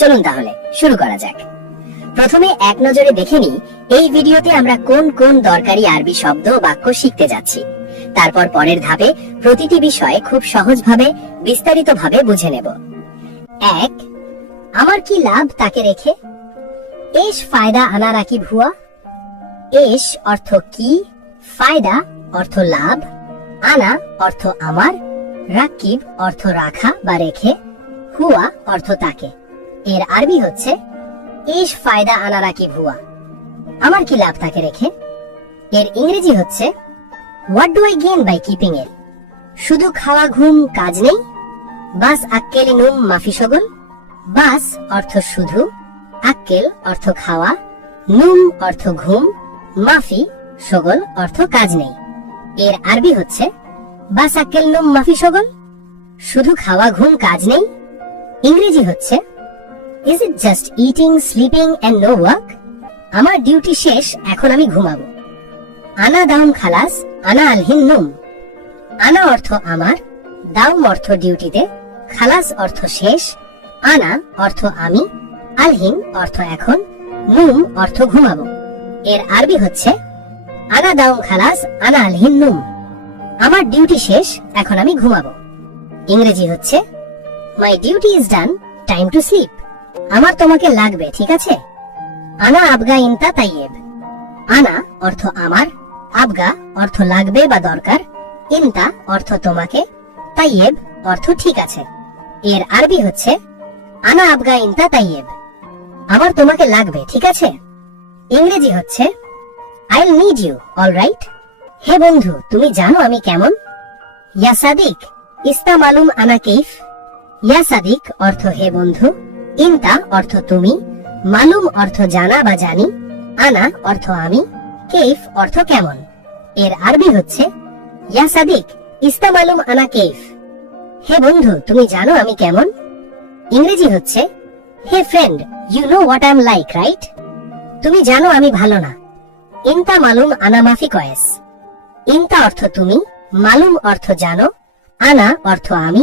চলুন তাহলে শুরু করা যাক। প্রথমে এক নজরে দেখে নিই এই ভিডিওতে আমরা কোন কোন দরকারি আরবি শব্দ ও বাক্য শিখতে যাচ্ছি। তারপর পরের ধাপে প্রতিটি বিষয় খুব সহজভাবে বিস্তারিতভাবে বুঝে নেব। 1. আমার কি লাভ তাকে রেখে। এশ ফায়দা আনা রাকিব হুয়া। এশ অর্থ কি, ফায়দা অর্থ লাভ, আনা অর্থ আমার, রাকিব অর্থ রাখা বা রেখে, হুয়া অর্থ তাকে। এর আরবি হচ্ছে এশ ফায়দা আনা রাকিব হুয়া, আমার কি লাভ তাকে রেখে। এর ইংরেজি হচ্ছে what do I gain by keeping it. শুধু খাওয়া ঘুম কাজ নেই। বাস আক্কেলি নুম মাফি শগল। বাস অর্থ শুধু, আক্কেল অর্থ খাওয়া, নুম অর্থ ঘুম, মাফি শগল অর্থ কাজ নেই। এর আরবি হচ্ছে বাস আক্কেল নুম মাফি শগল, শুধু খাওয়া ঘুম কাজ নেই। ইংরেজি হচ্ছে is it just eating sleeping and no work. আমার ডিউটি শেষ, এখন আমি ঘুমাবো। আনা দাউম খালাস, আনা আলহিন নুম। আনা অর্থ আমার, দাউম অর্থ ডিউটিতে, খালাস অর্থ শেষ, আনা অর্থ আমি, আলহিন অর্থ এখন, নুম অর্থ ঘুমাবো। এর আরবি হচ্ছে আনা দাউম খালাস, আনা আলহিন নুম। আমার ডিউটি শেষ, এখন আমি ঘুমাবো। ইংরেজি হচ্ছে my duty is done, time to sleep. আমার তোমাকে লাগবে, ঠিক আছে। আনা আবগা ইনতা তাইয়েব। আনা অর্থ আমার, আবগা অর্থ লাগবে বা দরকার, ইনতা অর্থ তোমাকে, তাইয়েব অর্থ ঠিক আছে। এর আরবি হচ্ছে আনা আবগা ইনতা তাইয়েব, আমার তোমাকে লাগবে, ঠিক আছে। ইংরেজি হচ্ছে I will need you, alright. হে বন্ধু, তুমি জানো আমি কেমন। ইয়া সাদিক ইস্তা মালুম আনা কেইফ। ইয়া সাদিক অর্থ হে বন্ধু, ইনতা অর্থ তুমি, মালুম অর্থ জানা বা জানি, আনা অর্থ আমি, কেইফ অর্থ কেমন। এর আরবি হচ্ছে ইয়া সাদিক ইস্তা মালুম আনা কেইফ, হে বন্ধু তুমি জানো আমি কেমন। ইংরেজি হচ্ছে hey friend, you know what I am like, right. তুমি জানো আমি ভালো না। ইনতা মালুম আনা মাফি কয়েস। ইনতা অর্থ তুমি, মালুম অর্থ জানো, আনা অর্থ আমি,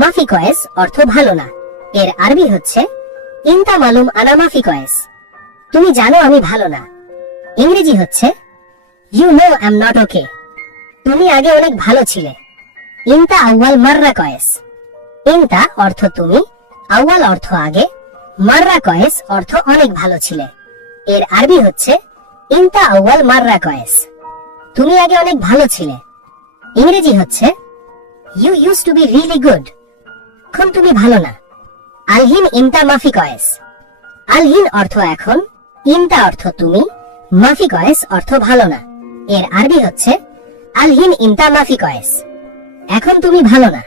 মাফি কয়েস অর্থ ভালো না। এর আরবি হচ্ছে ইনতা মালুম আনা মাফি কয়েস, তুমি জানো আমি ভালো না। ইংরেজি হচ্ছে you know I am not okay, তুমি আগে অনেক ভালো ছিলে। ইনতা আউয়াল মাররা কয়েস। ইনতা অর্থ তুমি, আউয়াল অর্থ আগে, মাররা কয়েস অর্থ অনেক ভালো ছিলে। এর আরবি হচ্ছে ইনতা আউয়াল মাররা কয়েস, তুমি আগে অনেক ভালো ছিলে। ইংরেজি হচ্ছে you use to be really good, এখন তুমি ভালো না। আলহিন ইনতা মাফি কয়েস। আলহিন অর্থ এখন, ইনতা অর্থ তুমি, মাফি কয়েস অর্থ ভালো না। এর আরবি হচ্ছে আলহিন ইনতা মাফি কয়েস, এখন তুমি ভালো না।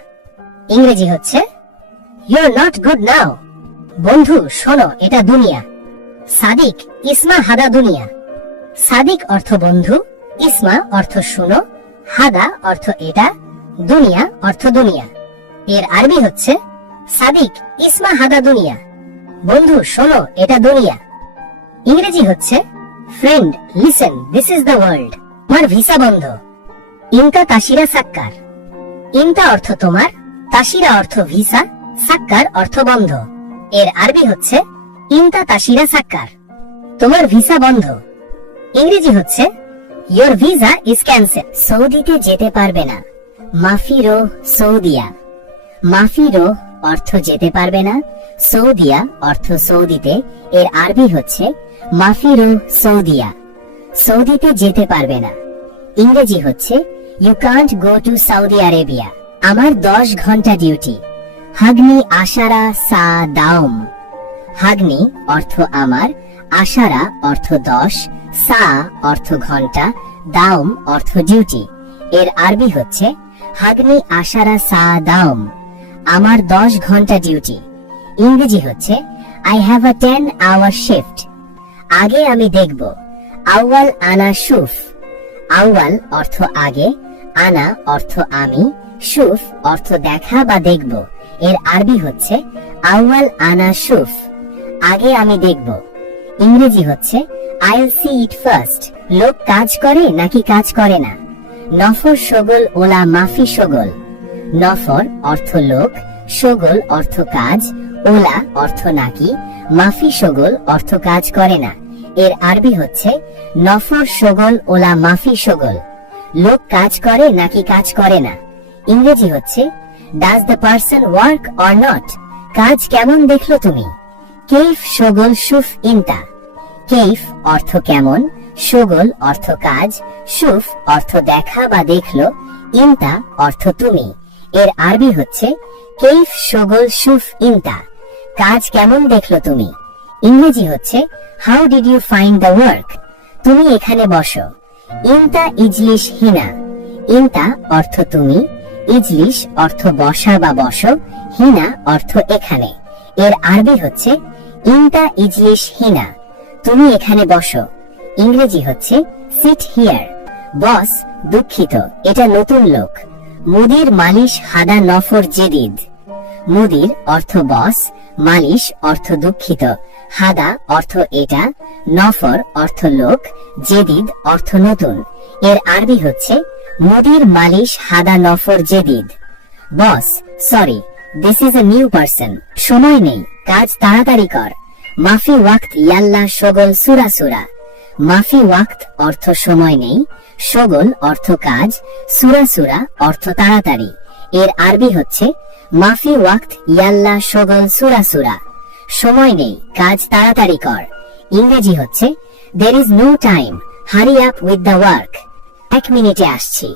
ইংরেজি হচ্ছে you are not good now. বন্ধু শোনো, এটা দুনিয়া। সাদিক ইসমা হাদা দুনিয়া। সাদিক অর্থ বন্ধু, ইসমা অর্থ শুনো, হাদা অর্থ এটা, দুনিয়া অর্থ দুনিয়া। এর আরবি হচ্ছে সাদিক ইসমা হাদা দুনিয়া, বন্ধু শোনো এটা দুনিয়া। ইংরেজি হচ্ছে friend listen, this is the world. আমার ভিসা বন্ধ। ইনতা তাশিরা সাক্কার। ইনতা অর্থ তোমার, তাশিরা অর্থ ভিসা, সাক্কার অর্থ বন্ধ। এর আরবি হচ্ছে ইনতা তাশিরা সাক্কার, তোমার ভিসা বন্ধ। ইংরেজি হচ্ছে ইয়োর ভিসা ইজ ক্যান্সেল। সৌদিতে যেতে পারবে না। মাফিরো সৌদিয়া। মাফিরো অর্থ যেতে পারবে না, সৌদিয়া অর্থ সৌদিতে। এর আরবি হচ্ছে মাফিরো সৌদিয়া, সৌদিতে যেতে পারবে না। ইংরেজি হচ্ছে you can't go to Saudi Arabia. আমার 10 ঘন্টা ডিউটি। হাগনি আশারা সা দাউম। হাগনি অর্থ আমার, আশারা অর্থ 10, সা অর্থ ঘন্টা, দাউম অর্থ ডিউটি। এর আরবি হচ্ছে হাগনি আশারা সা দাউম, আমার 10 ঘন্টা ডিউটি। ইংরেজি হচ্ছে I have a 10 hour shift. আগে আমি দেখব। আউয়াল আনা শুফ। আউয়াল অর্থ আগে, আনা অর্থ আমি, শুফ অর্থ দেখা বা দেখব। এর আরবি হচ্ছে আউয়াল আনা শুফ, আগে আমি দেখব। ইংরেজি হচ্ছে I will see it first. লোক কাজ করে নাকি কাজ করে না। নফর শগল ওলা মাফি শগল। নফর অর্থ লোক, শগল অর্থ কাজ, ওলা অর্থ নাকি, মাফি শোগল অর্থ কাজ করে না। এর আরবি হচ্ছে নফর শোগল ওলা মাফি শোগল। লোক কাজ করে নাকি কাজ করে না। ইংরেজি হচ্ছে does the person work or not. কাজ কেমন দেখলো তুমি। কেইফ শোগল শুফ ইনতা। কেইফ অর্থ কেমন, শোগল অর্থ কাজ, শুফ অর্থ দেখা বা দেখলো, ইনতা অর্থ তুমি। এর আরবি হচ্ছে কেইফ শোগল শুফ ইনতা। কাজ কেমন দেখলো তুমি। ইংরেজি হচ্ছে how did you find the work. তুমি এখানে বসো। ইনতা ইজলিশ হিনা। ইনতা অর্থ তুমি, ইজলিশ অর্থ বসা বা বসো, হিনা অর্থ এখানে। এর আরবি হচ্ছে ইনতা ইজলিশ হিনা। তুমি এখানে বসো। ইংরেজি হচ্ছে সিট হিয়ার। বস দুঃখিত, এটা নতুন লোক। মুদির মালিশ হাদা নফর জেদিদ। মুদির অর্থ বস, মালিশ অর্থ দুঃখিত, হাদা অর্থ এটা, নফর অর্থ লোক, জেদিদ অর্থ নতুন। এর আরবি হচ্ছে মুদির মালিশ হাদা নফর জেদিদ। Boss sorry, this is a new person. সময় নেই, কাজ তাড়াতাড়ি কর। মাফি ওয়াক্ত ইয়াল্লা শোগল সুরা সুরা। মাফি ওয়াক্ত অর্থ সময় নেই, শোগল অর্থ কাজ, সুরা সুরা অর্থ তাড়াতাড়ি। এর আরবি হচ্ছে মাফি ওয়াক্ত ইয়াল্লা শোগল সুরা সুরা। সময় নেই, কাজ তাড়াতাড়ি কর। ইংরেজি হচ্ছে there is no time, hurry up with the work. 1 মিনিটে আসছি।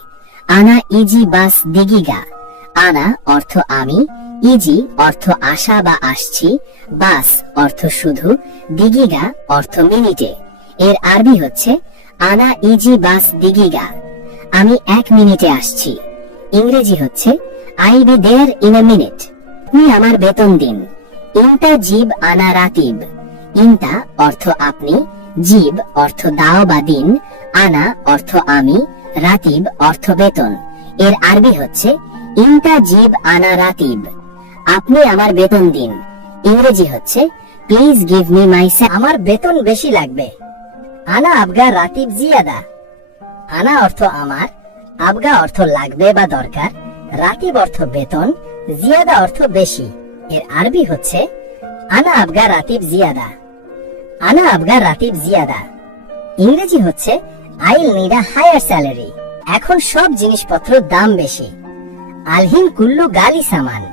আনা ইজি বাস দিগিগা। আনা অর্থ আমি, ইজি অর্থ আসা বা আসছি, বাস অর্থ শুধু, দিগিগা অর্থ মিনিটে। এর আরবি হচ্ছে আনা ইজি বাস দিগিগা। আমি 1 মিনিটে আসছি। ইংরেজি হচ্ছে I be there in a minute. আপনি আমার বেতন দিন। ইনতা জিব আনা রাতিব। ইনতা অর্থ আপনি, জিব অর্থ দাও বা দিন, আনা অর্থ আমি, রাতিব অর্থ বেতন। এর আরবি হচ্ছে ইনতা জিব আনা রাতিব। আপনি আমার বেতন দিন। ইংরেজি হচ্ছে please give me my salary. আমার বেতন বেশি লাগবে। আনা আবগা রাতিব জিয়াদা। আনা অর্থ আমার, আবগা অর্থ লাগবে বা দরকার, রাতিব অর্থ বেতন, জিয়াদা অর্থ বেশি। এর আরবি হচ্ছে আনা আবগা রাতিব জিয়াদা। আনা আবগা রাতিব জিয়াদা। ইংরেজি হচ্ছে I will need a higher salary. এখন সব জিনিসপত্রের দাম বেশি। আলহিন কুল্লু গালি সামান।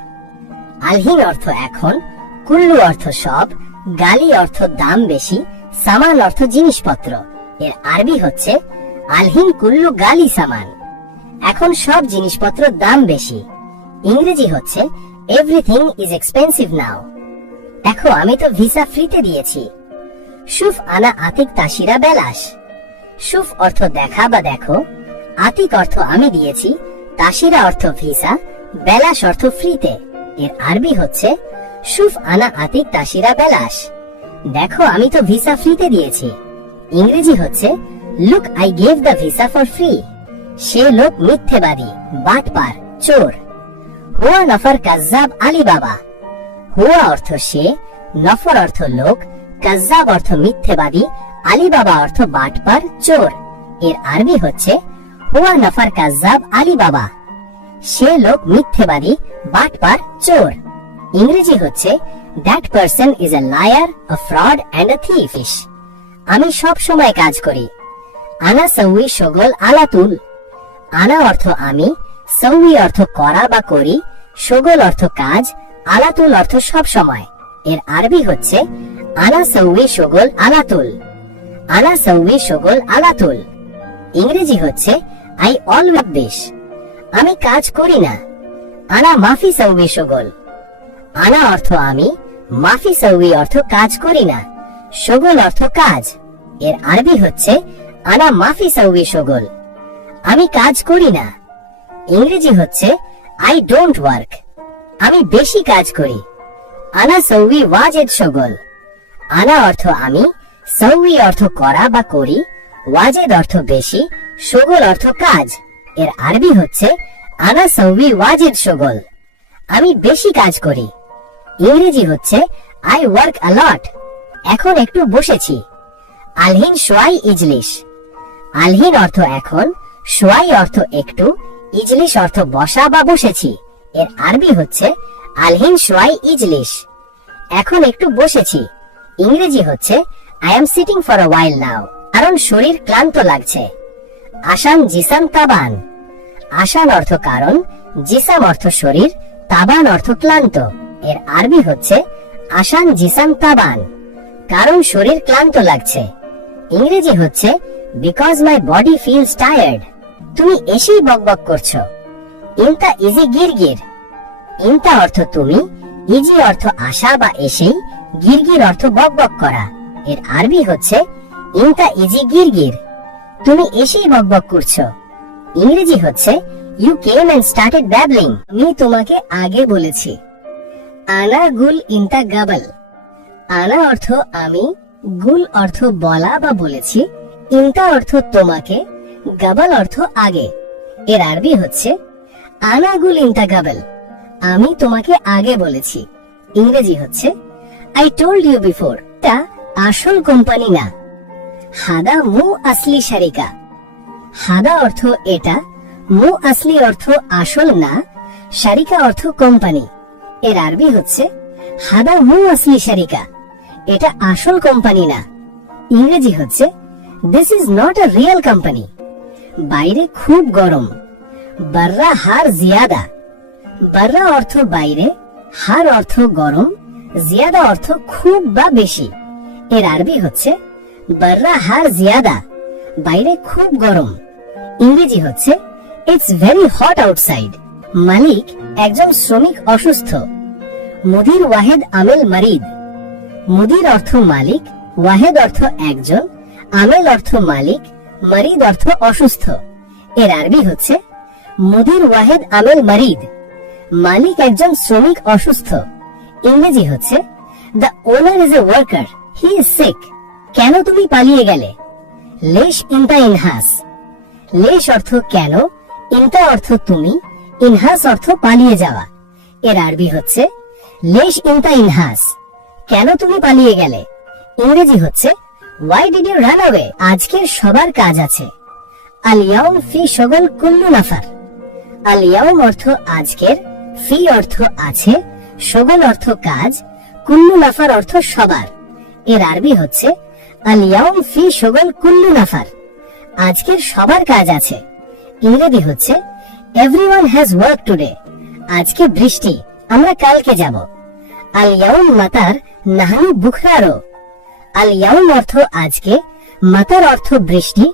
আলহিন অর্থ এখন, কুল্লু অর্থ সব, গালি অর্থ দাম বেশি, সামান অর্থ জিনিসপত্র। এর আরবি হচ্ছে আলহিন কুল্লু গালি সামান। এখন সব জিনিসপত্রের দাম বেশি। ইংরেজি হচ্ছে এভরিথিং ইজ এক্সপেন্সিভ নাও। দেখো আমি তো ভিসা ফ্রিতে দিয়েছি। শুফ আনা আতিক তাসিরা বেলাস। শুফ অর্থ দেখা বা দেখো, আতিক অর্থ আমি দিয়েছি, তাসিরা অর্থ ভিসা, বেলাস অর্থ ফ্রিতে। এর আরবি হচ্ছে শুফ আনা আতিক তাসিরা বেলাস। দেখো আমি তো ভিসা ফ্রিতে দিয়েছি। ইংরেজি হচ্ছে look I gave the visa for free. সে লোক মিথ্যেবাদী, বাটপার, চোর। হুয়া নফর কাজ্জাব আলী বাবা। হুয়া অর্থ সে, নফর অর্থ লোক, কাজ্জাব অর্থ মিথ্যেবাদী, আলী বাবা অর্থ বাটপার, চোর। এর আরবি হচ্ছে হুয়া নফর কাজ্জাব আলী বাবা। সে লোক মিথ্যেবাদী, বাটপার, চোর। ইংরেজি হচ্ছে that person is a liar, a fraud and a thief. আমি সব সময় কাজ করি। আনা সউই শোগল আলাতুল। আনা অর্থ আমি, সউই অর্থ করা বা করি, শোগল অর্থ কাজ, আলাতুল অর্থ সব সময়। এর আরবি হচ্ছে আনা সউই শোগল আলাতুল। আনা সউই শোগল আলাতুল। ইংরেজি হচ্ছে আই অলওয়েজ দিস। আমি কাজ করি না। আনা মাফি সউই শোগল। আনা অর্থ আমি, মাফি সউই অর্থ কাজ করি না, শোগল অর্থ কাজ। এর আরবি হচ্ছে আনা মাফি সউই শোগল। আমি কাজ করি না। ইংরেজি হচ্ছে আই ডোন্ট ওয়ার্ক। আমি বেশি কাজ করি। আনা সউই ওয়াজেদ শোগল। আনা অর্থ আমি, সউই অর্থ করা বা করি, ওয়াজেদ অর্থ বেশি, শোগল অর্থ কাজ। এর আরবি হচ্ছে আনা সউই ওয়াজেদ শোগল। আমি বেশি কাজ করি। ইংরেজি হচ্ছে আই ওয়ার্ক আ লট। এখন একটু বসেছি। আলহিন শোয়াই ইজলিশ। আলহিন অর্থ এখন, শোয়াই অর্থ একটু, ইজলিশ অর্থ বসা বা বসেছি। এর আরবি হচ্ছে আলহিন শোয়াই ইজলিশ। এখন একটু বসেছি। ইংরেজি হচ্ছে I am sitting for a while now, কারণ শরীর ক্লান্ত লাগছে। আসান জিসাম তাবান। আসান অর্থ কারণ, জিসাম অর্থ শরীর, তাবান অর্থ ক্লান্ত। এর আরবি হচ্ছে আসান জিসাম তাবান, কারণ শরীর ক্লান্ত লাগছে। ইংরেজি হচ্ছে because my body feels tired. তুমি এসেই বকবক করছো। ইনতা ইজি গিরগির। ইনতা অর্থ তুমি, ইজি অর্থ আসা বা এসেই, গিরগির অর্থ বকবক করা। এর আরবি হচ্ছে ইনতা ইজি গিরগির, তুমি এসেই বকবক করছো। ইংরেজি হচ্ছে you came and started babbling. আমি তোমাকে আগে বলেছি। আনা গুল ইনতা গাবল। আনা অর্থ আমি, গুল অর্থ বলা বা বলেছি, ইনতা অর্থ তোমাকে, গাবল অর্থ আগে। এর আরবি হচ্ছে আনা গুল ইনতা গাবল, আমি তোমাকে আগে বলেছি। ইংরেজি হচ্ছে আই টোল্ড ইউ বিফোর। তা আসল কোম্পানি না। হাদা মু আসলি শারিকা। হাদা অর্থ এটা, মু আসলি অর্থ আসল না, শারিকা অর্থ কোম্পানি। এর আরবি হচ্ছে হাদা মু আসলি শারিকা, এটা আসল কোম্পানি না। ইংরেজি হচ্ছে this is not a real company. বাইরে খুব গরম। বাররা হার জিয়াদা। বাররা অর্থ বাইরে, হার অর্থ গরম, জিয়াদা অর্থ খুব বা বেশি। এর আরবি হচ্ছে বাররা হার জিয়াদা, বাইরে খুব গরম। ইংরেজি হচ্ছে ইটস ভেরি হট আউটসাইড। মালিক একজন শ্রমিক অসুস্থ। মুদির ওয়াহেদ আমেল মারিদ। মুদির অর্থ মালিক, ওয়াহেদ অর্থ একজন, আমেল অর্থ মালিক, মারিদ অর্থ অসুস্থ। এর আরবি হচ্ছে মুদির ওয়াহেদ আমেল মারিদ, মালিক একজন শ্রমিক অসুস্থ। ইংরেজি হচ্ছে the owner is a worker, he is sick. কেন তুমি পালিয়ে গেলে? লেশ ইনতা ইনহাস। লেশ অর্থ কেন, ইনতা অর্থ তুমি, ইনহাস অর্থ পালিয়ে যাওয়া। এর আরবি হচ্ছে লেশ ইনতা ইনহাস, কেন তুমি পালিয়ে গেলে। ইংরেজি হচ্ছে why did you run away. আজকের সবার কাজ আছে। আল ইয়াউম ফি শগল কুল্লু নাফার। আল ইয়াউম অর্থ আজকের, ফি অর্থ আছে, শগল অর্থ কাজ, কুল্লু নাফার অর্থ সবার। এর আরবি হচ্ছে আল ইয়াউম ফি শগল কুল্লু নাফার, আজকের সবার কাজ আছে। ইংরেজি হচ্ছে এভরিওয়ান হ্যাজ ওয়ার্ক টুডে। আজকে বৃষ্টি, আমরা কালকে যাব। আল ইয়াউম মাতার নাহনু বুখরারো। আল ইয়াউম অর্থ আজকে, মাতার অর্থ বৃষ্টি,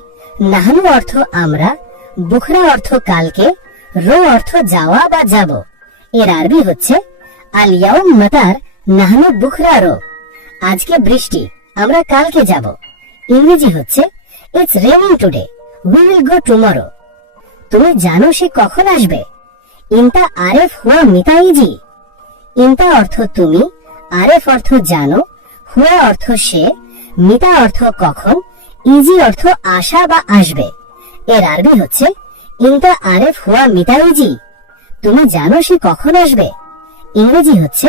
নাহনু অর্থ আমরা, বুখরা অর্থ কালকে, রো অর্থ যাওয়া বা যাব। এর আরবি হচ্ছে আল ইয়াউম মাতার নাহনু বুখরারো, আজকে বৃষ্টি, আমরা কালকে যাব। ইংরেজি হচ্ছে it's raining today, we will go tomorrow. তুমি জানো সে কখন আসবে? ইনতা আরেফ হুয়া মিতাইজি। ইনতা অর্থ তুমি, আরেফ অর্থ জানো, হুয়া অর্থ সে, মিতা অর্থ কখন, ইজি অর্থ আসা বা আসবে। এর আরবি হচ্ছে ইনতা আরেফ হুয়া মিতাইজি, তুমি জানো সে কখন আসবে। ইংরেজি হচ্ছে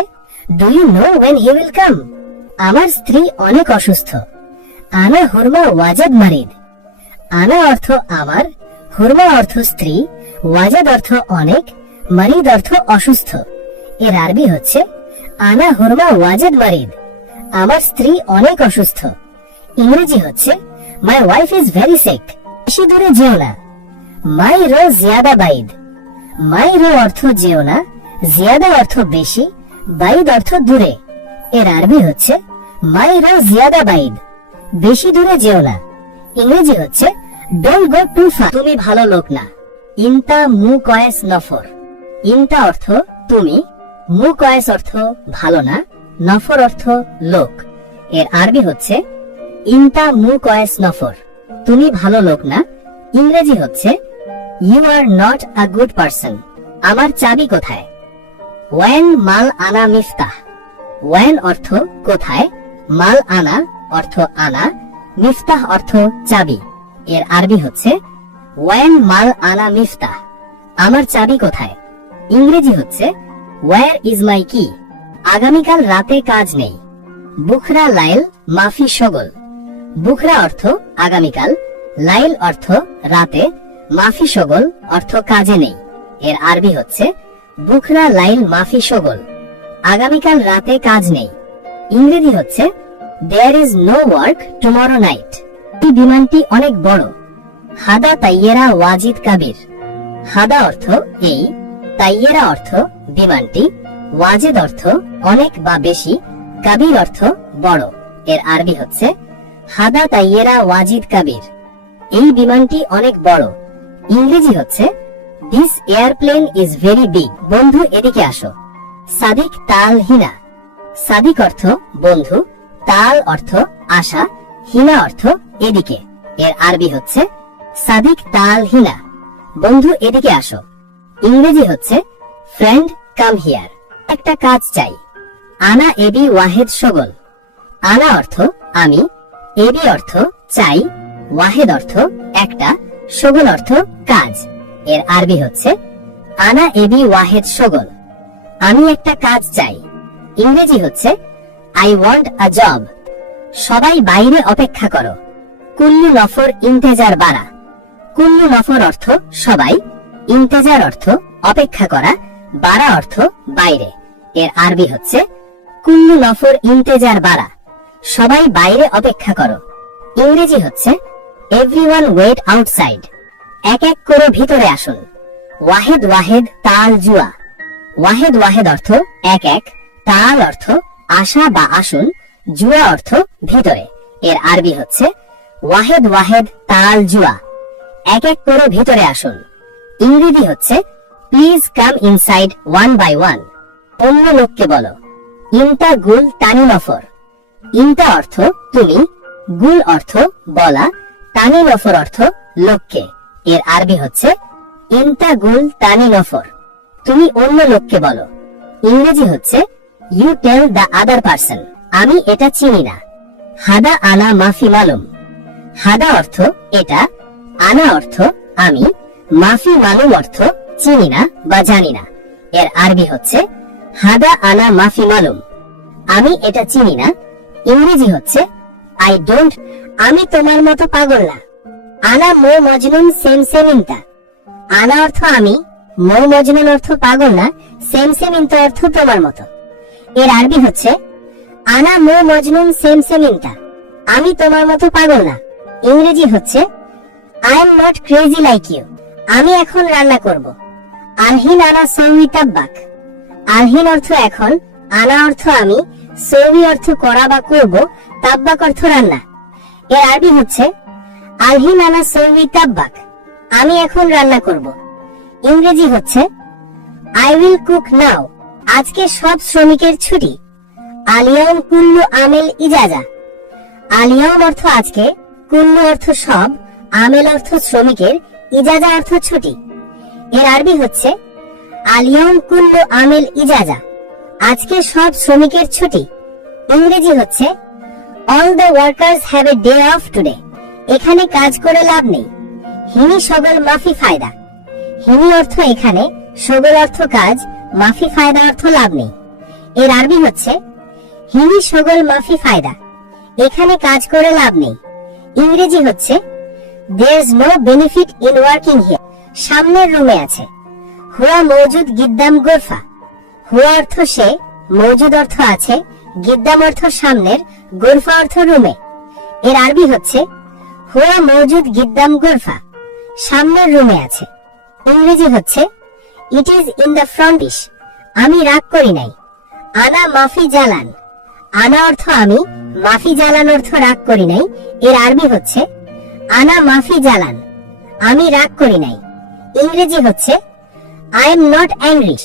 do you know when he will come. আমার স্ত্রী অনেক অসুস্থ। আনা হুরমা ওয়াজাদ মারিদ। আনা অর্থ আমার, হুরমা অর্থ স্ত্রী, ওয়াজাদ অর্থ অনেক, মারিদ অর্থ অসুস্থ। এর আরবি হচ্ছে আনা হুরমা ওয়াজাদ মারিদ, আমার স্ত্রী অনেক অসুস্থ। ইংরেজি হচ্ছে my wife is very sick. বেশি দূরে যেও না। মাই রো জিয়াদা বাইদ। মাই রো অর্থ যেও না, জিয়াদা অর্থ বেশি, বাইদ অর্থ দূরে। এর আরবি হচ্ছে মাই রো জিয়াদা বাইদ, বেশি দূরে যেও না। ইংরেজি হচ্ছে ডোন্ট গো টু ফার, তুমি ভালো লোক না। ইনতা মু কয়েস নফর। ইনতা অর্থ তুমি, মু কয়েস অর্থ ভালো না, নফর অর্থ লোক। এর আরবি হচ্ছে ইনতা মু কয়েস নফর, তুমি ভালো লোক না। ইংরেজি হচ্ছে you are not a good person. আমার চাবি কোথায়? ওয়েন মাল আনা মিফতাহ। ওয়েন অর্থ কোথায়, মাল আনা অর্থ আনা, মিফতাহ অর্থ চাবি। এর আরবি হচ্ছে ওয়েন মাল আনা মিফতাহ, আমার চাবি কোথায়। ইংরেজি হচ্ছে ওয়্যার ইজ মাই কি। আগামীকাল রাতে কাজ নেই। বুখরা লাইল মাফি শগল। বুখরা অর্থ আগামীকাল, লাইল অর্থ রাতে, মাফি শগল অর্থ কাজে নেই। এর আরবি হচ্ছে বুখরা লাইল মাফি শগল, আগামীকাল রাতে কাজ নেই। ইংরেজি হচ্ছে there is no work tomorrow night. এই বিমানটি অনেক বড়। হাদা তাইয়েরা ওয়াজিদ কাবির। হাদা অর্থ এই, তাইয়েরা অর্থ বিমানটি, ওয়াজিদ অর্থ অনেক বা বেশি, কাবির অর্থ বড়। এর আরবি হচ্ছে হাদা তাইয়েরা ওয়াজিদ কাবির। এই বিমানটি অনেক বড়। ইংরেজি হচ্ছে this airplane is very big. বন্ধু এদিকে আসো। সাদিক তাল হিনা। সাদিক অর্থ বন্ধু, তাল অর্থ আশা, হিনা অর্থ এদিকে। এর আরবি হচ্ছে সাদিক তাল হিনা। বন্ধু এদিকে আসো। ইংরেজি হচ্ছে ফ্রেন্ড কাম হিয়ার। একটা কাজ চাই। আনা এবি ওয়াহেদ শগল। আনা অর্থ আমি, এবি অর্থ চাই, ওয়াহেদ অর্থ একটা, শগল অর্থ কাজ। এর আরবি হচ্ছে আনা এবি ওয়াহেদ শগল। আমি একটা কাজ চাই। ইংরেজি হচ্ছে আই ওয়ান্ট আ জব। সবাই বাইরে অপেক্ষা করো। কুল্লু নফর ইন্তেজার বারা। কুল্লু নফর অর্থ সবাই, ইন্তেজার অর্থ অপেক্ষা করা, বারা অর্থ বাইরে। এর আরবি হচ্ছে কুল্লু নফর ইন্তেজার বারা। সবাই বাইরে অপেক্ষা করো। ইংরেজি হচ্ছে এভরিওয়ান ওয়েট আউটসাইড। এক এক করে ভিতরে আসুন। ওয়াহেদ ওয়াহেদ তাল জুয়া। ওয়াহেদ ওয়াহেদ অর্থ এক এক, তাল অর্থ আসা বা আসুন, জুয়া অর্থ ভিতরে। এর আরবি হচ্ছে ওয়াহেদ ওয়াহেদ তাল জুয়া। এক এক করে ভিতরে আসুন। ইংরেজি হচ্ছে please come inside one by one. অন্য লোককে বলো। ইনতা গুল তানি নফর। ইনতা অর্থ তুমি, গুল অর্থ বলা, তানি নফর অর্থ লোককে। এর আরবি হচ্ছে ইনতা গুল তানি নফর। তুমি অন্য লোককে বলো। ইংরেজি হচ্ছে you tell the other person. আমি এটা চিনি না। হাদা আনা মাফি মালুম। হাদা অর্থ এটা, আনা অর্থ আমি, মাফি মালুম অর্থ চিনি না বা জানি না। এর আরবি হচ্ছে হাদা আনা মাফি মালুম। আমি এটা চিনি না। ইংরেজি হচ্ছে আই ডোন্ট। আমি তোমার মতো পাগল না। আনা মো মজনুন সেম সেম ইনতা। আনা অর্থ আমি, মো মজনুন অর্থ পাগল না, সেম সেম ইনতা অর্থ তোমার মতো। এর আরবি হচ্ছে আনা মো মজনুন সেম সেম ইনতা। আমি তোমার মতো পাগল না। ইংরেজি হচ্ছে I am not crazy like you. আমি এখন রান্না করব। আলহিন আনা সৌই তাব্বাক। আলহিন অর্থ এখন, আনা অর্থ আমি, সৌই অর্থ করা বা করব, তাব্বাক অর্থ রান্না। এর আরবি হচ্ছে আলহিন আনা সৌই তাব্বাক। আমি এখন রান্না করব। ইংরেজি হচ্ছে আই উইল কুক নাও। আজকে সব শ্রমিকের ছুটি। আলিয়াউম কুল্লু আমেল ইজাজা। আলিয়াউম অর্থ আজকে, কুল্লু অর্থ সব, আমেল অর্থ শ্রমিকের, ইজাজা অর্থ ছুটি। এর আরবি হচ্ছে আলিয়াউম কুল্লু আমেল ইজাজা। আজকে সব শ্রমিকের ছুটি। ইংরেজি হচ্ছে all the workers have a day of today. এখানে কাজ করে লাভ নেই। হিনি সগল মাফি ফায়দা। হিনি অর্থ এখানে, সগল অর্থ কাজ, মাফি ফায়দা অর্থ লাভ নেই। এর আরবি হচ্ছে হিনি সগল মাফি ফায়দা। এখানে কাজ করে লাভ নেই। ইংরেজি হচ্ছে there is no benefit in working here. সামনের রুমে আছে। হুয়া মৌজুদ গিদ্দাম গোরফা। হুয়া অর্থ সে, মৌজুদ অর্থ আছে, গিদ্দাম অর্থ সামনের, গোরফা অর্থ রুমে। এর আরবি হচ্ছে হুয়া মৌজুদ গিদ্দাম গোরফা। সামনের রুমে আছে। ইংরেজি হচ্ছে it is in the front dish. আমি রাগ করি নাই। আনা মাফি জালান। আনা অর্থ আমি, মাফি জালান অর্থ রাগ করি নাই। এর আরবি হচ্ছে আনা মাফি জালান। আমি রাগ করি নাই। ইংরেজি হচ্ছে আই এম নট অ্যাংরি।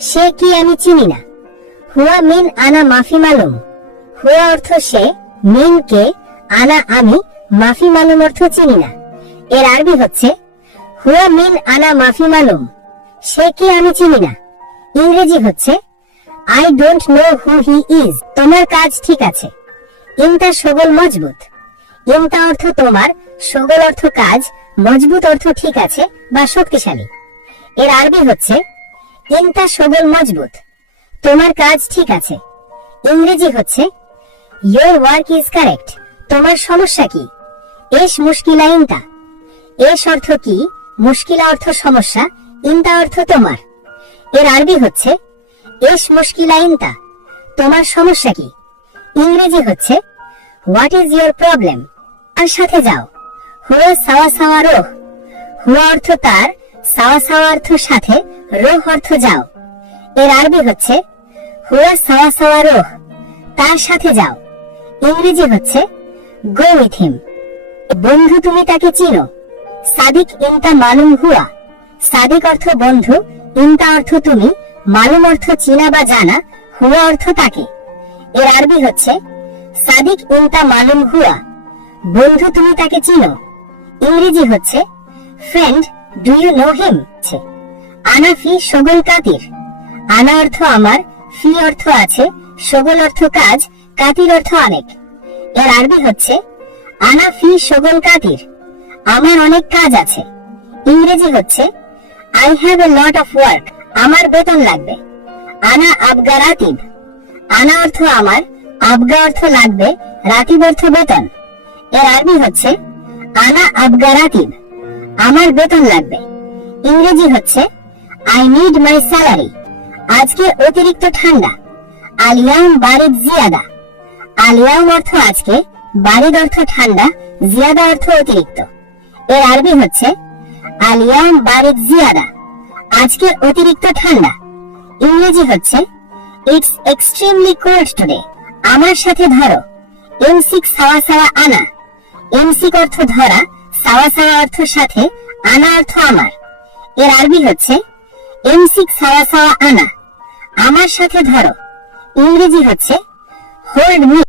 সে কি আমি চিনি না। হুয়া মিন আনা মাফি মালুম। হুয়া অর্থ সে, মিন কে, আনা আমি, মাফি মালুম অর্থ চিনি না। এর আরবি হচ্ছে হুয়া মিন আনা মাফি মালুম। সে কি আমি চিনি না। ইংরেজি হচ্ছে I don't know who he is. তোমার কাজ ঠিক আছে। ইনতা সগল মজবুত। ইনতা অর্থ তোমার, সগল অর্থ কাজ, মজবুত অর্থ ঠিক আছে বা শক্তিশালী। এর আরবি হচ্ছে ইনতা সগল মজবুত। তোমার কাজ ঠিক আছে। ইংরেজি হচ্ছে ইয়োর ওয়ার্ক ইজ কারেক্ট। তোমার সমস্যা কি। এস মুশকিলা ইনতা। এস অর্থ কি, মুশকিলা অর্থ সমস্যা, ইনতা অর্থ তোমার। এর আরবি হচ্ছে এস মুশকিলা ইনতা। তোমার সমস্যা কি। ইংরেজি হচ্ছে হোয়াট ইজ ইয়োর প্রবলেম। আর সাথে যাও, হুয়া সাওয়া সাওয়া রোহ। হুয়া অর্থ তার, সাওয়া সাওয়া অর্থ সাথে, রোহ অর্থ যাও। এর আরবি হচ্ছে হুয়া সাওয়া সাওয়া রোহ, তার সাথে যাও। ইংরেজি হচ্ছে গো উইথ হিম। বন্ধু তুমি তাকে চিনো, সাদিক ইনতা মালুম হুয়া। সাদিক অর্থ বন্ধু, ইনতা অর্থ তুমি, মালুম অর্থ চিনা বা জানা, হুয়া অর্থ তাকে। এর আরবি হচ্ছে সাদিক ইনতা মালুম হুয়া, বন্ধু তুমি তাকে চিনো। ইংরেজি হচ্ছে friend do you know him. আনা ফি শগল কাতির। আনা অর্থ আমার, ফি অর্থ আছে, শগল অর্থ কাজ, কাতির অর্থ অনেক। এর আরবি হচ্ছে আনা ফি শগল কাতির, আমার অনেক কাজ আছে। ইংরেজি হচ্ছে I have a lot of work, আমার বেতন লাগবে। আনা আবগা রাতিব। আনা অর্থ আমার, আবগা অর্থ লাগবে, রাতিব অর্থ বেতন। এর আরবি হচ্ছে আনা আবগা রাতিব, আমার বেতন লাগবে। ইংরেজি হচ্ছে আই নিড মাই স্যালারি, আজকে অতিরিক্ত ঠান্ডা। আলিয়াম বারিদ জিয়াদা। আলিয়াম অর্থ আজকে, বারিদ অর্থ ঠান্ডা, জিয়াদা অর্থ অতিরিক্ত। এর আরবি হচ্ছে আলিয়াম বারিদ জিয়াদা, আজকে অতিরিক্ত ঠান্ডা। ইংরেজি হচ্ছে ইটস এক্সট্রিমলি কোল্ড টুডে, আমার সাথে ধরো। এমসিক সাওয়া সাওয়া আনা। এমসিক অর্থ ধরা, সাওয়া সাওয়া অর্থ সাথে, আনা অর্থ আমার। এর আরবি হচ্ছে এমসিক সাওয়া সাওয়া আনা, আমার সাথে ধরো। ইংরেজি হচ্ছে হোল্ড মি।